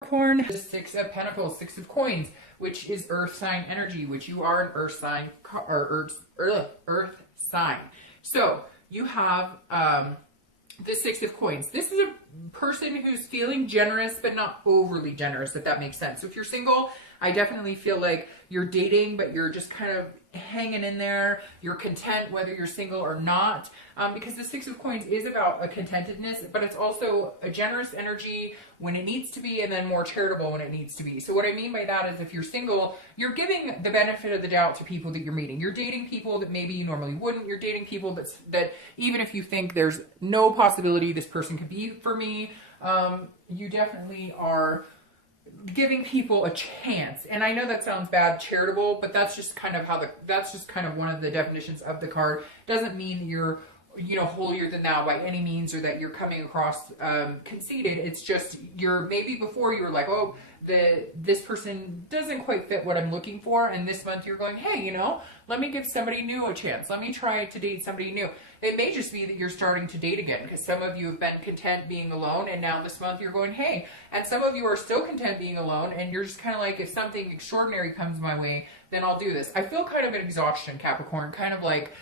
Capricorn, the Six of Pentacles, Six of Coins, which is Earth sign energy, which you are an Earth sign, or Earth sign. So you have the Six of Coins. This is a person who's feeling generous, but not overly generous, if that makes sense. So if you're single, I definitely feel like you're dating, but you're just kind of hanging in there. You're content whether you're single or not, because the Six of Coins is about a contentedness, but it's also a generous energy when it needs to be, and then more charitable when it needs to be. So what I mean by that is if you're single, you're giving the benefit of the doubt to people that you're meeting. You're dating people that maybe you normally wouldn't. You're dating people that even if you think there's no possibility this person could be for me, you definitely are giving people a chance. And I know that sounds bad, charitable, but that's just kind of that's just kind of one of the definitions of the card. Doesn't mean that you're, holier than thou by any means, or that you're coming across conceited. It's just maybe before you were like, oh, this person doesn't quite fit what I'm looking for, and this month you're going, hey, let me give somebody new a chance. Let me try to date somebody new. It may just be that you're starting to date again, because some of you have been content being alone, and now this month you're going, hey. And some of you are still content being alone, and you're just kind of like, if something extraordinary comes my way, then I'll do this. I feel kind of an exhaustion, Capricorn, kind of like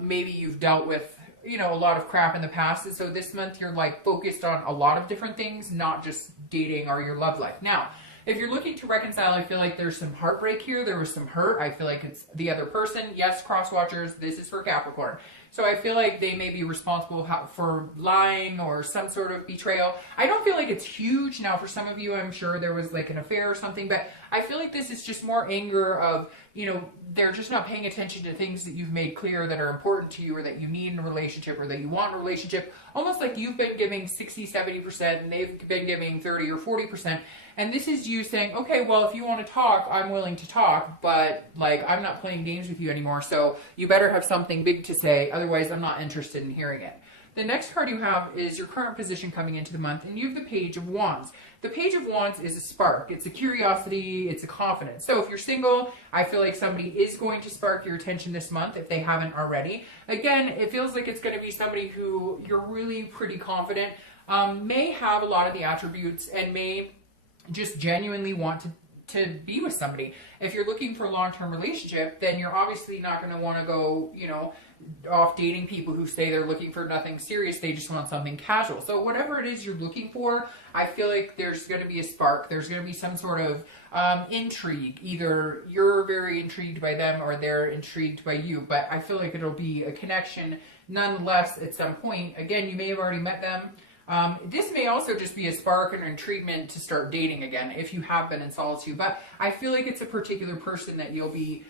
maybe you've dealt with a lot of crap in the past, and so this month you're like focused on a lot of different things, not just dating or your love life. Now, if you're looking to reconcile, I feel like there's some heartbreak here. There was some hurt. I feel like it's the other person. Yes, cross watchers, this is for Capricorn. So I feel like they may be responsible for lying or some sort of betrayal. I don't feel like it's huge. Now, for some of you, I'm sure there was like an affair or something, but I feel like this is just more anger of, they're just not paying attention to things that you've made clear that are important to you, or that you need in a relationship, or that you want in a relationship. Almost like you've been giving 60, 70% and they've been giving 30 or 40%. And this is you saying, okay, well, if you want to talk, I'm willing to talk, but like, I'm not playing games with you anymore. So you better have something big to say. Otherwise, I'm not interested in hearing it. The next card you have is your current position coming into the month, and you have the Page of Wands. The Page of Wands is a spark. It's a curiosity. It's a confidence. So if you're single, I feel like somebody is going to spark your attention this month if they haven't already. Again, it feels like it's going to be somebody who you're really pretty confident, may have a lot of the attributes, and may just genuinely want to be with somebody. If you're looking for a long-term relationship, then you're obviously not going to want to go, off dating people who say they're looking for nothing serious. They just want something casual. So whatever it is you're looking for, I feel like there's going to be a spark. There's going to be some sort of intrigue. Either you're very intrigued by them or they're intrigued by you. But I feel like it'll be a connection nonetheless at some point. Again, you may have already met them. This may also just be a spark and intriguement to start dating again if you have been in solitude. But I feel like it's a particular person that you'll be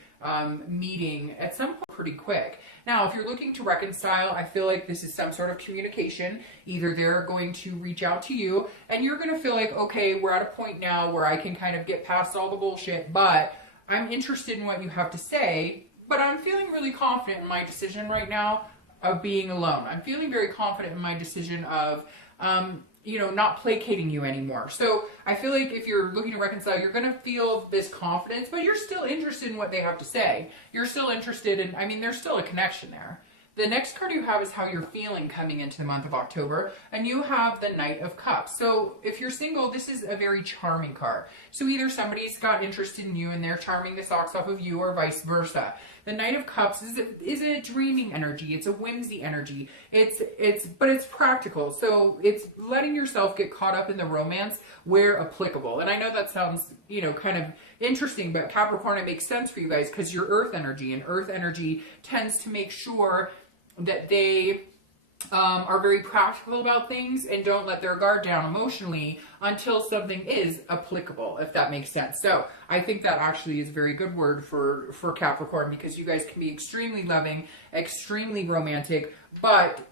meeting at some point pretty quick. Now, if you're looking to reconcile, I feel like this is some sort of communication. Either they're going to reach out to you, and you're going to feel like, okay, we're at a point now where I can kind of get past all the bullshit, but I'm interested in what you have to say, but I'm feeling really confident in my decision right now of being alone. I'm feeling very confident in my decision of not placating you anymore. So I feel like if you're looking to reconcile, you're going to feel this confidence, but you're still interested in what they have to say. You're still interested in, there's still a connection there. The next card you have is how you're feeling coming into the month of October, and you have the Knight of Cups. So if you're single, this is a very charming card. So either somebody's got interested in you and they're charming the socks off of you, or vice versa. The Knight of Cups is a dreaming energy. It's a whimsy energy. But it's practical. So it's letting yourself get caught up in the romance where applicable. And I know that sounds, kind of interesting, but Capricorn, it makes sense for you guys because you're Earth energy, and Earth energy tends to make sure that they are very practical about things and don't let their guard down emotionally until something is applicable, if that makes sense. So I think that actually is a very good word for Capricorn, because you guys can be extremely loving, extremely romantic, but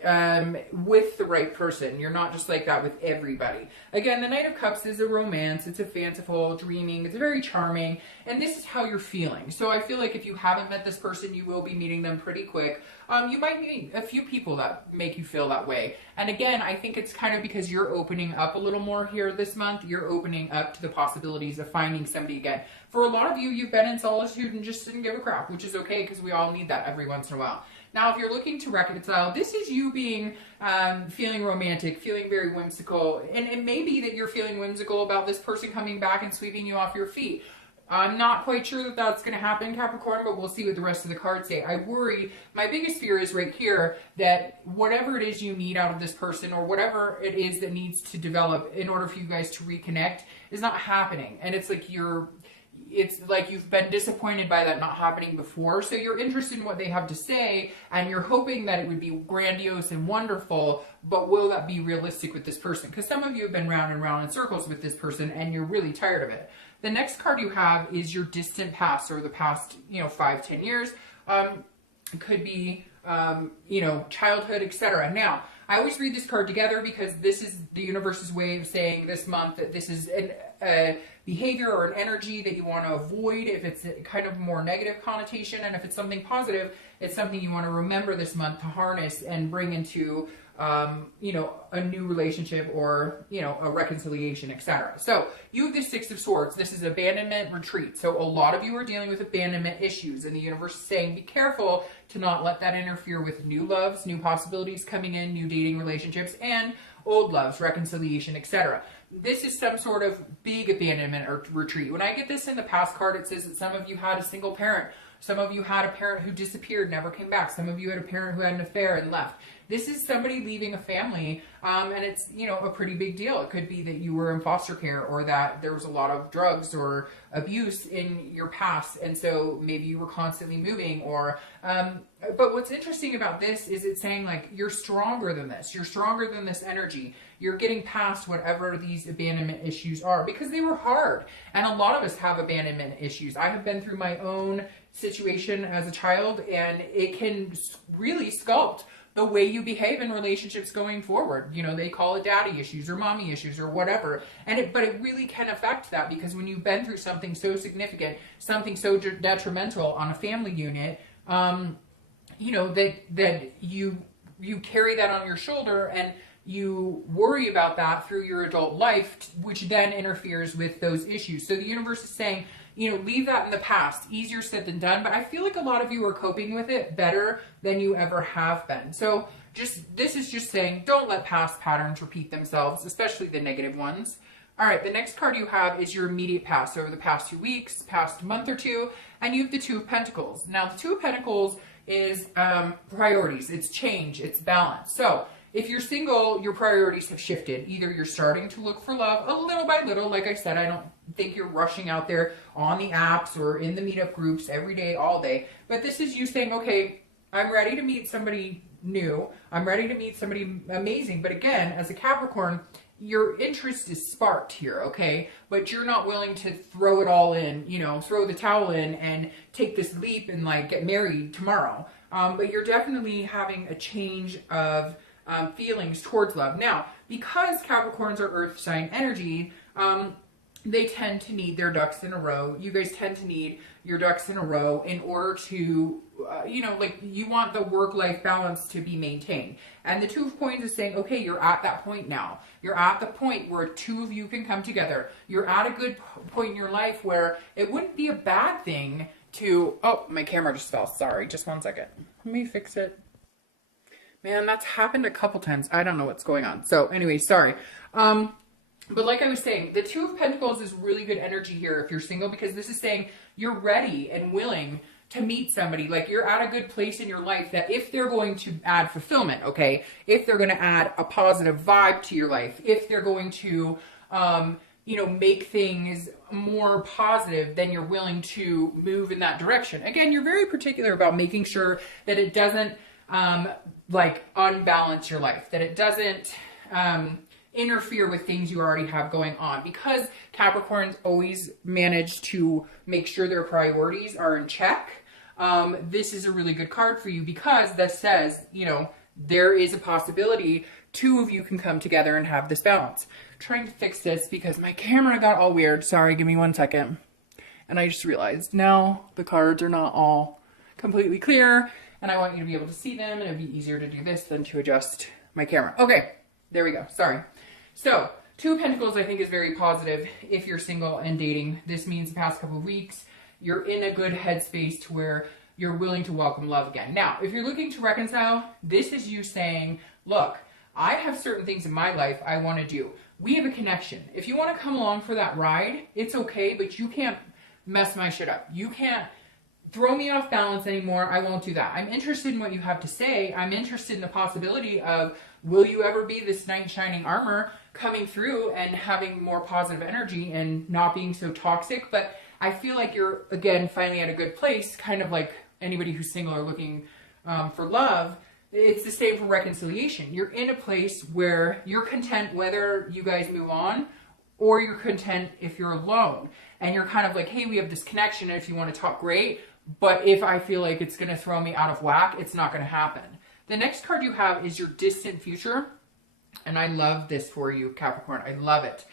with the right person. You're not just like that with everybody. Again, the Knight of Cups is a romance. It's a fanciful, dreaming. It's very charming. And this is how you're feeling. So I feel like if you haven't met this person, you will be meeting them pretty quick. You might meet a few people that make you feel that way. And again, I think it's kind of because you're opening up a little more here this month. You're opening up to the possibilities of finding somebody again. For a lot of you, you've been in solitude and just didn't give a crap, which is okay because we all need that every once in a while. Now, if you're looking to reconcile, this is you being, feeling romantic, feeling very whimsical. And it may be that you're feeling whimsical about this person coming back and sweeping you off your feet. I'm not quite sure that that's going to happen, Capricorn, but we'll see what the rest of the cards say. I worry, my biggest fear is right here, that whatever it is you need out of this person, or whatever it is that needs to develop in order for you guys to reconnect, is not happening. And it's like you've been disappointed by that not happening before. So you're interested in what they have to say, and you're hoping that it would be grandiose and wonderful, but will that be realistic with this person? Because some of you have been round and round in circles with this person, and you're really tired of it. The next card you have is your distant past, or the past, 5-10 years. It could be, childhood, etc. Now, I always read this card together because this is the universe's way of saying this month that this is a behavior or an energy that you want to avoid if it's a kind of more negative connotation. And if it's something positive, it's something you want to remember this month to harness and bring into a new relationship, or, a reconciliation, etc. So you have the Six of Swords. This is abandonment, retreat. So a lot of you are dealing with abandonment issues, and the universe is saying, be careful to not let that interfere with new loves, new possibilities coming in, new dating relationships, and old loves, reconciliation, etc. This is some sort of big abandonment or retreat. When I get this in the past card, it says that some of you had a single parent. Some of you had a parent who disappeared, never came back. Some of you had a parent who had an affair and left. This is somebody leaving a family, and it's, a pretty big deal. It could be that you were in foster care, or that there was a lot of drugs or abuse in your past, and so maybe you were constantly moving, or, but what's interesting about this is it's saying, like, you're stronger than this. You're stronger than this energy. You're getting past whatever these abandonment issues are, because they were hard. And a lot of us have abandonment issues. I have been through my own situation as a child, and it can really sculpt the way you behave in relationships going forward. They call it daddy issues or mommy issues or whatever. But it really can affect that, because when you've been through something so significant, something so detrimental on a family unit, that you carry that on your shoulder, and you worry about that through your adult life, which then interferes with those issues. So the universe is saying, leave that in the past. Easier said than done, but I feel like a lot of you are coping with it better than you ever have been. So this is just saying, don't let past patterns repeat themselves, especially the negative ones. All right, the next card you have is your immediate past, over the past 2 weeks, past month or two, and you have the Two of Pentacles. Now, the Two of Pentacles is priorities. It's change. It's balance. So if you're single, your priorities have shifted. Either you're starting to look for love a little by little. Like I said, I don't think you're rushing out there on the apps or in the meetup groups every day, all day. But this is you saying, okay, I'm ready to meet somebody new. I'm ready to meet somebody amazing. But again, as a Capricorn, your interest is sparked here, okay? But you're not willing to throw it all in, throw the towel in and take this leap and get married tomorrow. But you're definitely having a change of feelings towards love. Now, because Capricorns are earth sign energy, they tend to need their ducks in a row. You guys tend to need your ducks in a row in order to, you want the work-life balance to be maintained. And the Two of Coins is saying, okay, you're at that point now. You're at the point where two of you can come together. You're at a good point in your life where it wouldn't be a bad thing to, oh, my camera just fell. Sorry, just 1 second. Let me fix it. Man, that's happened a couple times. I don't know what's going on. So anyway, sorry. But like I was saying, the Two of Pentacles is really good energy here if you're single, because this is saying you're ready and willing to meet somebody. Like, you're at a good place in your life that if they're going to add fulfillment, okay, if they're going to add a positive vibe to your life, if they're going to, make things more positive, then you're willing to move in that direction. Again, you're very particular about making sure that it doesn't unbalance your life, that it doesn't interfere with things you already have going on, because Capricorns always manage to make sure their priorities are in check. This is a really good card for you, because that says, there is a possibility two of you can come together and have this balance. I'm trying to fix this because my camera got all weird. Sorry, give me 1 second. And I just realized now the cards are not all completely clear, and I want you to be able to see them, and it'd be easier to do this than to adjust my camera. Okay, there we go. Sorry. So, Two of Pentacles, I think, is very positive if you're single and dating. This means the past couple of weeks, you're in a good headspace to where you're willing to welcome love again. Now, if you're looking to reconcile, this is you saying, look, I have certain things in my life I want to do. We have a connection. If you want to come along for that ride, it's okay, but you can't mess my shit up. You can't throw me off balance anymore. I won't do that. I'm interested in what you have to say. I'm interested in the possibility of, will you ever be this knight in shining armor coming through and having more positive energy and not being so toxic? But I feel like you're, again, finally at a good place, kind of like anybody who's single or looking for love. It's the same for reconciliation. You're in a place where you're content whether you guys move on, or you're content if you're alone. And you're kind of like, hey, we have this connection, and if you want to talk, great. But if I feel like it's going to throw me out of whack, it's not going to happen. The next card you have is your distant future. And I love this for you, Capricorn. I love it.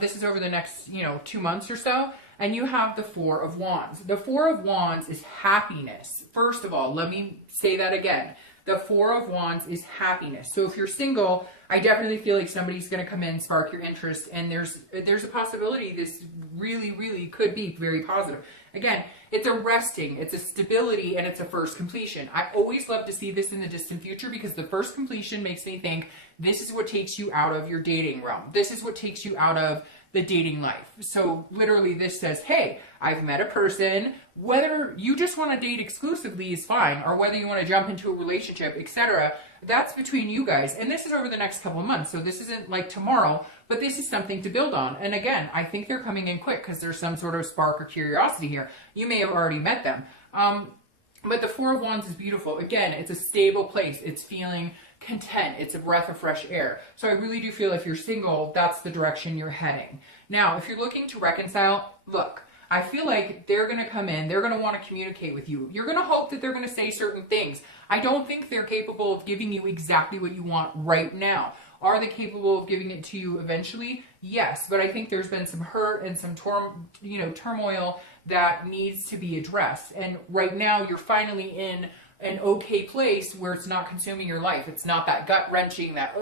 This is over the next, 2 months or so. And you have the Four of Wands. The Four of Wands is happiness. First of all, let me say that again. The Four of Wands is happiness. So if you're single, I definitely feel like somebody's going to come in, spark your interest, and there's a possibility this really, really could be very positive. Again, it's a resting, it's a stability, and it's a first completion. I always love to see this in the distant future because the first completion makes me think this is what takes you out of your dating realm. This is what takes you out of the dating life. So literally this says, hey, I've met a person. Whether you just want to date exclusively is fine, or whether you want to jump into a relationship, etc., that's between you guys. And this is over the next couple of months. So this isn't like tomorrow, but this is something to build on. And again, I think they're coming in quick because there's some sort of spark or curiosity here. You may have already met them. But the Four of Wands is beautiful. Again, it's a stable place. It's feeling content. It's a breath of fresh air. So I really do feel if you're single, that's the direction you're heading. Now, if you're looking to reconcile, look, I feel like they're going to come in. They're going to want to communicate with you. You're going to hope that they're going to say certain things. I don't think they're capable of giving you exactly what you want right now. Are they capable of giving it to you eventually? Yes, but I think there's been some hurt and some turmoil that needs to be addressed. And right now, you're finally in an okay place where it's not consuming your life. It's not that gut wrenching, that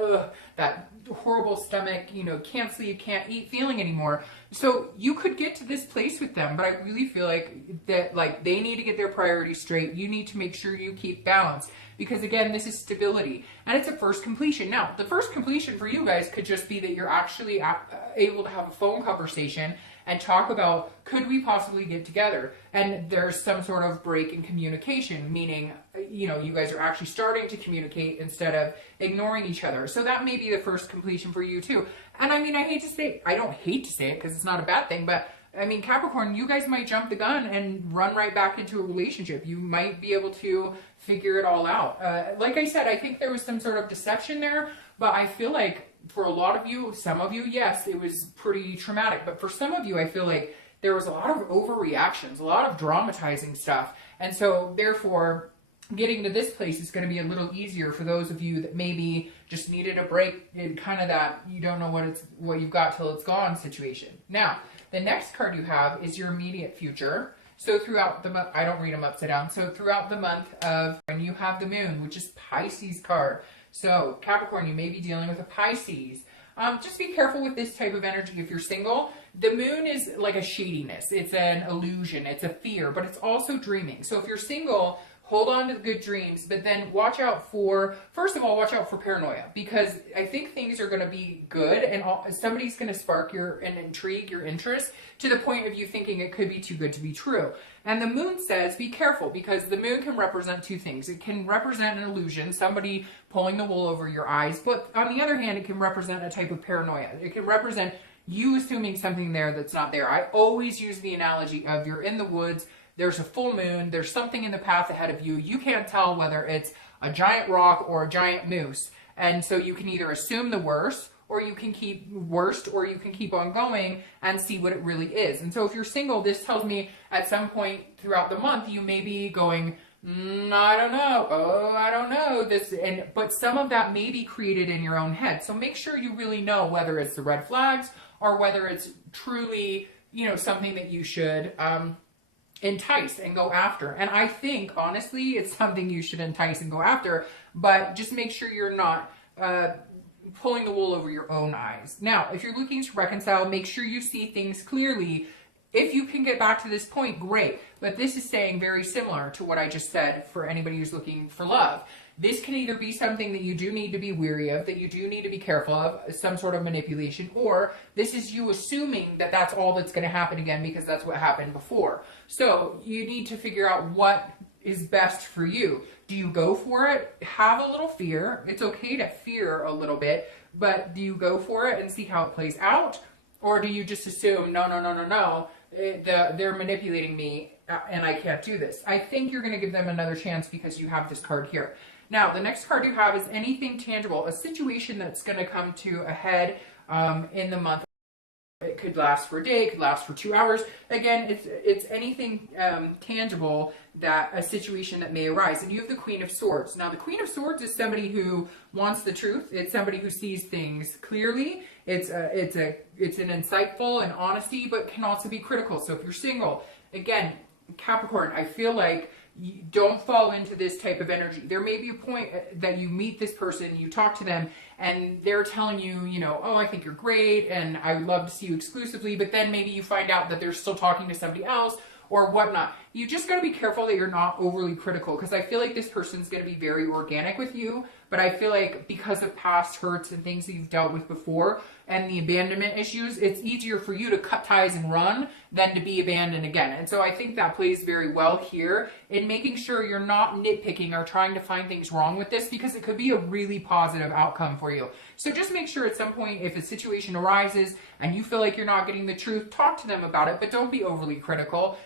horrible stomach, can't sleep, can't eat feeling anymore. So you could get to this place with them, but I really feel like that, they need to get their priorities straight. You need to make sure you keep balance because again, this is stability and it's a first completion. Now, the first completion for you guys could just be that you're actually able to have a phone conversation and talk about, could we possibly get together? And there's some sort of break in communication, meaning, you guys are actually starting to communicate instead of ignoring each other. So that may be the first completion for you too. And I mean, I don't hate to say it because it's not a bad thing, but I mean, Capricorn, you guys might jump the gun and run right back into a relationship. You might be able to figure it all out. Like I said, I think there was some sort of deception there, but I feel like for a lot of you, some of you, yes, it was pretty traumatic. But for some of you, I feel like there was a lot of overreactions, a lot of dramatizing stuff. And so therefore, getting to this place is going to be a little easier for those of you that maybe just needed a break in kind of that you don't know what you've got till it's gone situation. Now, the next card you have is your immediate future. So throughout the month, I don't read them upside down. So throughout the month and you have the moon, which is Pisces card. So Capricorn, you may be dealing with a Pisces. Just be careful with this type of energy if you're single. The moon is like a shadiness. It's an illusion. It's a fear, but it's also dreaming. So if you're single, hold on to the good dreams, but then watch out for paranoia, because I think things are going to be good and somebody's going to spark and intrigue your interest to the point of you thinking it could be too good to be true. And the moon says be careful, because the moon can represent two things. It can represent an illusion, somebody pulling the wool over your eyes, but on the other hand, it can represent a type of paranoia. It can represent you assuming something there that's not there. I always use the analogy of you're in the woods, there's a full moon, there's something in the path ahead of you. You can't tell whether it's a giant rock or a giant moose. And so you can either assume the worst, or you can keep on going and see what it really is. And so if you're single, this tells me at some point throughout the month, you may be going, I don't know. Oh, I don't know. But some of that may be created in your own head. So make sure you really know whether it's the red flags or whether it's truly, something that you should, entice and go after. And I think, honestly, it's something you should entice and go after, but just make sure you're not pulling the wool over your own eyes. Now, if you're looking to reconcile, make sure you see things clearly If you can get back to this point, great. But this is saying very similar to what I just said for anybody who's looking for love. This can either be something that you do need to be weary of, that you do need to be careful of, some sort of manipulation, or this is you assuming that that's all that's going to happen again because that's what happened before. So you need to figure out what is best for you. Do you go for it? Have a little fear. It's okay to fear a little bit, but do you go for it and see how it plays out? Or do you just assume, no, they're manipulating me and I can't do this? I think you're going to give them another chance because you have this card here. Now, the next card you have is anything tangible, a situation that's going to come to a head in the month. It could last for a day, it could last for 2 hours. Again, it's anything tangible, that a situation that may arise. And you have the Queen of Swords. Now, the Queen of Swords is somebody who wants the truth. It's somebody who sees things clearly. It's an insightful and honesty, but can also be critical. So if you're single, again, Capricorn, I feel like you don't fall into this type of energy. There may be a point that you meet this person, you talk to them, and they're telling you, you know, oh, I think you're great, and I would love to see you exclusively, but then maybe you find out that they're still talking to somebody else, or whatnot. You just got to be careful that you're not overly critical, because I feel like this person's going to be very organic with you, but I feel like because of past hurts and things that you've dealt with before and the abandonment issues, it's easier for you to cut ties and run than to be abandoned again. And so I think that plays very well here in making sure you're not nitpicking or trying to find things wrong with this, because it could be a really positive outcome for you. So just make sure at some point, if a situation arises and you feel like you're not getting the truth, talk to them about it, but don't be overly critical.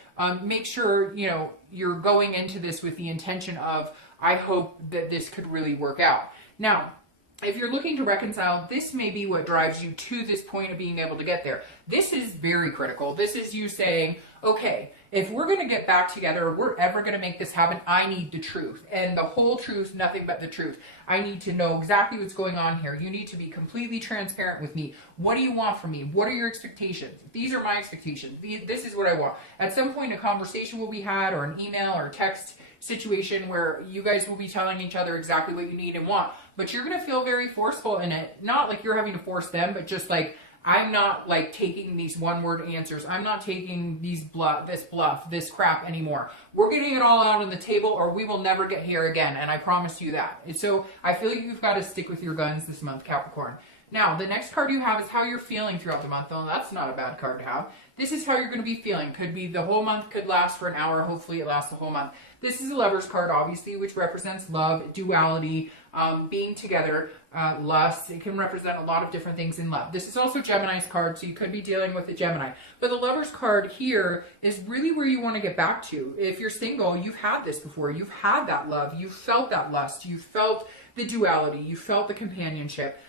Make sure, you know, you're going into this with the intention of, I hope that this could really work out. Now, if you're looking to reconcile, this may be what drives you to this point of being able to get there. This is very critical. This is you saying, okay, if we're going to get back together, we're ever going to make this happen, I need the truth. And the whole truth, nothing but the truth. I need to know exactly what's going on here. You need to be completely transparent with me. What do you want from me? What are your expectations? These are my expectations. This is what I want. At some point, a conversation will be had, or an email or text situation where you guys will be telling each other exactly what you need and want. But you're going to feel very forceful in it. Not like you're having to force them, but just like, I'm not like taking these one-word answers. I'm not taking this crap anymore. We're getting it all out on the table, or we will never get here again, and I promise you that. And so I feel like you've got to stick with your guns this month, Capricorn. Now, the next card you have is how you're feeling throughout the month. Oh, that's not a bad card to have. This is how you're going to be feeling. Could be the whole month, could last for an hour. Hopefully it lasts the whole month. This is a Lover's card, obviously, which represents love, duality, being together, lust. It can represent a lot of different things in love. This is also Gemini's card, so you could be dealing with a Gemini. But the Lover's card here is really where you want to get back to. If you're single, you've had this before. You've had that love. You've felt that lust. You felt the duality. You felt the companionship.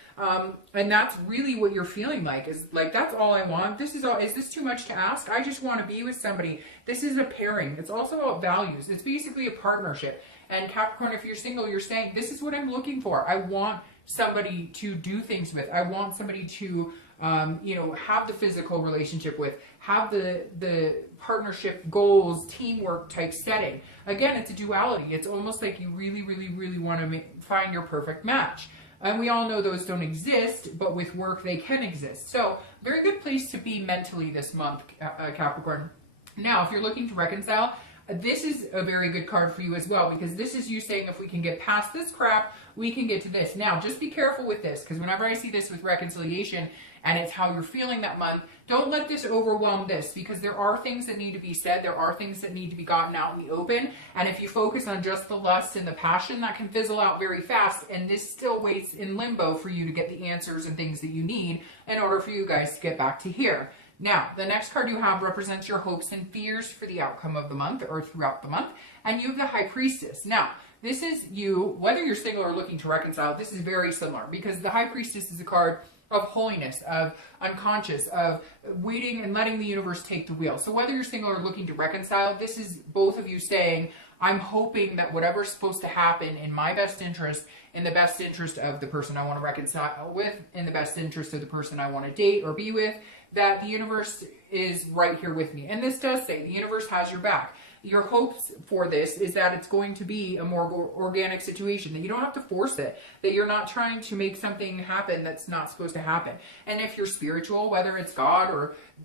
And that's really what you're feeling like, is like, that's all I want. This is all. Is this too much to ask? I just want to be with somebody. This is a pairing. It's also about values. It's basically a partnership. And Capricorn, if you're single, you're saying, this is what I'm looking for. I want somebody to do things with. I want somebody to, have the physical relationship with, have the partnership goals, teamwork type setting. Again, it's a duality. It's almost like you really, really, really want to find your perfect match. And we all know those don't exist, but with work, they can exist. So, very good place to be mentally this month, Capricorn. Now, if you're looking to reconcile, this is a very good card for you as well, because this is you saying, if we can get past this crap, we can get to this. Now, just be careful with this, because whenever I see this with reconciliation, and it's how you're feeling that month, don't let this overwhelm this, because there are things that need to be said. There are things that need to be gotten out in the open. And if you focus on just the lust and the passion, that can fizzle out very fast. And this still waits in limbo for you to get the answers and things that you need in order for you guys to get back to here. Now, the next card you have represents your hopes and fears for the outcome of the month, or throughout the month. And you have the High Priestess. Now, this is you, whether you're single or looking to reconcile, this is very similar, because the High Priestess is a card of holiness, of unconscious, of waiting and letting the universe take the wheel. So whether you're single or looking to reconcile, this is both of you saying, I'm hoping that whatever's supposed to happen in my best interest, in the best interest of the person I want to reconcile with, in the best interest of the person I want to date or be with, that the universe is right here with me. And this does say the universe has your back. Your hopes for this is that it's going to be a more organic situation, that you don't have to force it, that you're not trying to make something happen that's not supposed to happen. And if you're spiritual, whether it's God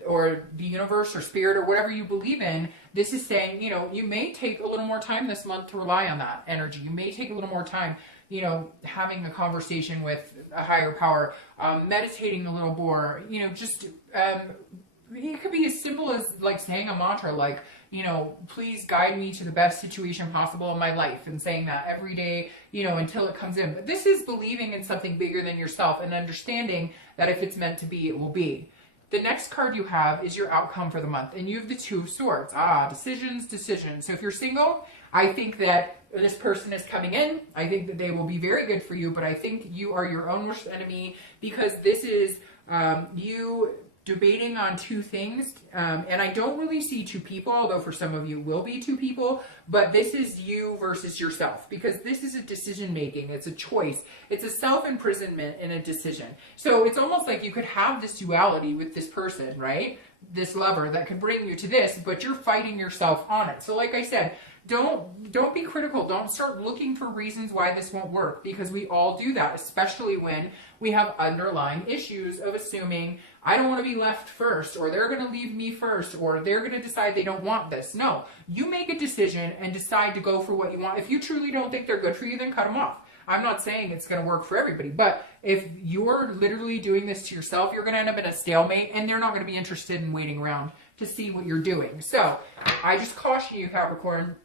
or the universe or spirit or whatever you believe in, this is saying, you know, you may take a little more time this month to rely on that energy. You may take a little more time, you know, having a conversation with a higher power, meditating a little more, you know, just, it could be as simple as like saying a mantra, like, you know, please guide me to the best situation possible in my life, and saying that every day, you know, until it comes in. But this is believing in something bigger than yourself and understanding that if it's meant to be, it will be. The next card you have is your outcome for the month, and you have the Two of Swords. Decisions. So if you're single, I think that this person is coming in. I think that they will be very good for you, but I think you are your own worst enemy, because this is you debating on two things, and I don't really see two people, although for some of you will be two people, but this is you versus yourself, because this is a decision making, it's a choice, it's a self-imprisonment in a decision. So it's almost like you could have this duality with this person, right? This lover that could bring you to this, but you're fighting yourself on it. So like I said, don't be critical. Don't start looking for reasons why this won't work, because we all do that, especially when we have underlying issues of assuming I don't want to be left first, or they're going to leave me first, or they're going to decide they don't want this. No, you make a decision and decide to go for what you want. If you truly don't think they're good for you, then cut them off. I'm not saying it's going to work for everybody, but if you're literally doing this to yourself, you're going to end up in a stalemate, and they're not going to be interested in waiting around to see what you're doing. So I just caution you, Capricorn,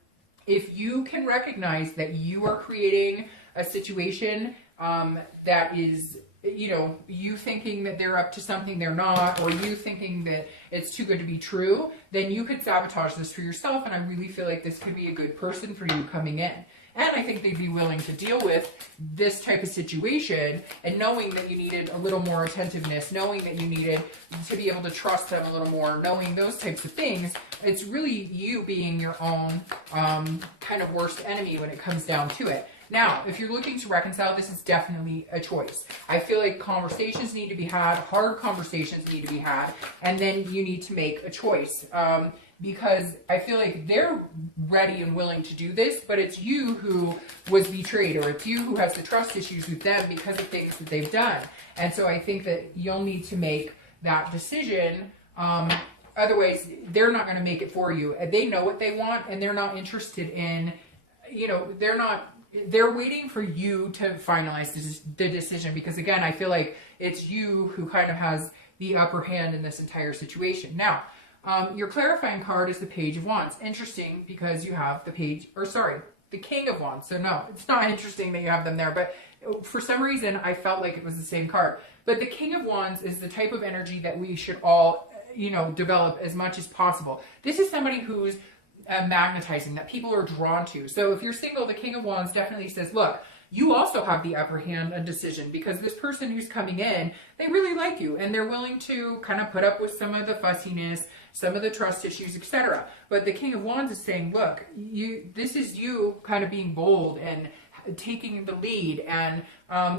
if you can recognize that you are creating a situation that is, you know, you thinking that they're up to something they're not, or you thinking that it's too good to be true, then you could sabotage this for yourself. And I really feel like this could be a good person for you coming in. And I think they'd be willing to deal with this type of situation, and knowing that you needed a little more attentiveness, knowing that you needed to be able to trust them a little more, knowing those types of things. It's really you being your own kind of worst enemy when it comes down to it. Now, if you're looking to reconcile, this is definitely a choice. I feel like conversations need to be had, hard conversations need to be had, and then you need to make a choice. Because I feel like they're ready and willing to do this, but it's you who was betrayed, or it's you who has the trust issues with them because of things that they've done. And so I think that you'll need to make that decision. Otherwise, they're not going to make it for you. They know what they want, and they're not interested in, you know, they're waiting for you to finalize the decision, because again, I feel like it's you who kind of has the upper hand in this entire situation. Now, your clarifying card is the Page of Wands. Interesting, because you have the the King of Wands. So no, it's not interesting that you have them there, but for some reason I felt like it was the same card. But the King of Wands is the type of energy that we should all, you know, develop as much as possible. This is somebody who's magnetizing, that people are drawn to. So if you're single, the King of Wands definitely says, look, you also have the upper hand on decision, because this person who's coming in, they really like you, and they're willing to kind of put up with some of the fussiness, some of the trust issues, etc. But the King of Wands is saying, look, this is you kind of being bold and taking the lead, and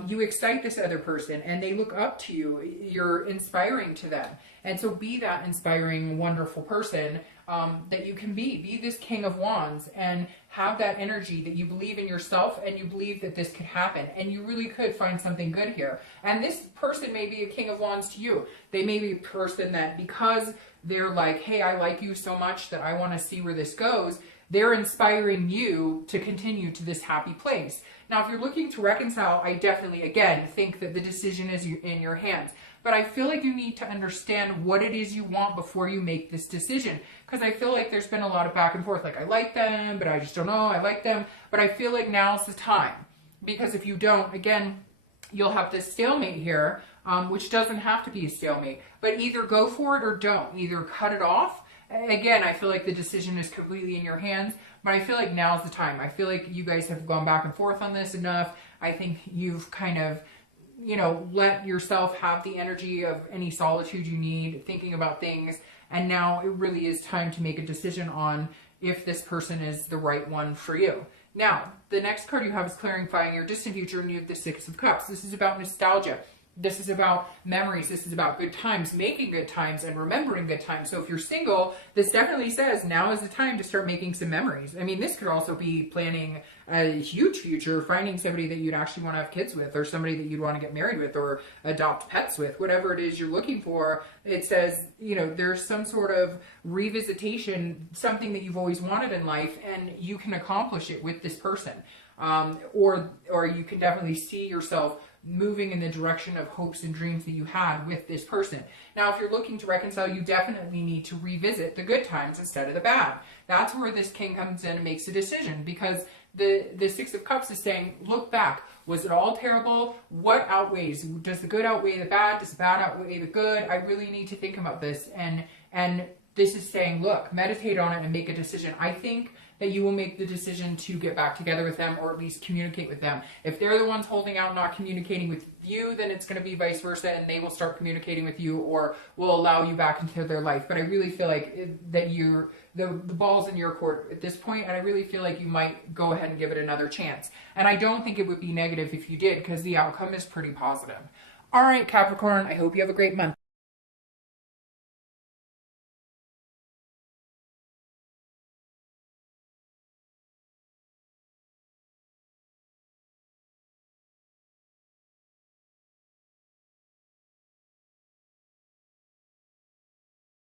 you excite this other person, and they look up to you. You're inspiring to them. And so be that inspiring, wonderful person that you can be. Be this King of Wands, and have that energy that you believe in yourself, and you believe that this could happen, and you really could find something good here. And this person may be a King of Wands to you. They may be a person that, because they're like, hey, I like you so much that I want to see where this goes, they're inspiring you to continue to this happy place. Now, if you're looking to reconcile, I definitely, again, think that the decision is in your hands. But I feel like you need to understand what it is you want before you make this decision. Because I feel like there's been a lot of back and forth. Like, I like them, but I just don't know. I like them. But I feel like now's the time. Because if you don't, again, you'll have this stalemate here, which doesn't have to be a stalemate. But either go for it or don't. Either cut it off. Again, I feel like the decision is completely in your hands. But I feel like now's the time. I feel like you guys have gone back and forth on this enough. I think you've kind of, you know, let yourself have the energy of any solitude you need, thinking about things. And now it really is time to make a decision on if this person is the right one for you. Now, the next card you have is clarifying your distant future, and you have the Six of Cups. This is about nostalgia. This is about memories. This is about good times, making good times, and remembering good times. So if you're single, this definitely says now is the time to start making some memories. I mean, this could also be planning a huge future, finding somebody that you'd actually want to have kids with, or somebody that you'd want to get married with, or adopt pets with, whatever it is you're looking for. It says, you know, there's some sort of revisitation, something that you've always wanted in life, and you can accomplish it with this person. Or you can definitely see yourself moving in the direction of hopes and dreams that you had with this person. Now, if you're looking to reconcile, you definitely need to revisit the good times instead of the bad. That's where this king comes in and makes a decision, because the Six of Cups is saying, look back. Was it all terrible? What outweighs? Does the good outweigh the bad? Does the bad outweigh the good? I really need to think about this. And this is saying, look, meditate on it and make a decision. I think that you will make the decision to get back together with them, or at least communicate with them. If they're the ones holding out, not communicating with you, then it's going to be vice versa, and they will start communicating with you, or will allow you back into their life. But I really feel like that the ball's in your court at this point, and I really feel like you might go ahead and give it another chance. And I don't think it would be negative if you did, because the outcome is pretty positive. All right, Capricorn, I hope you have a great month.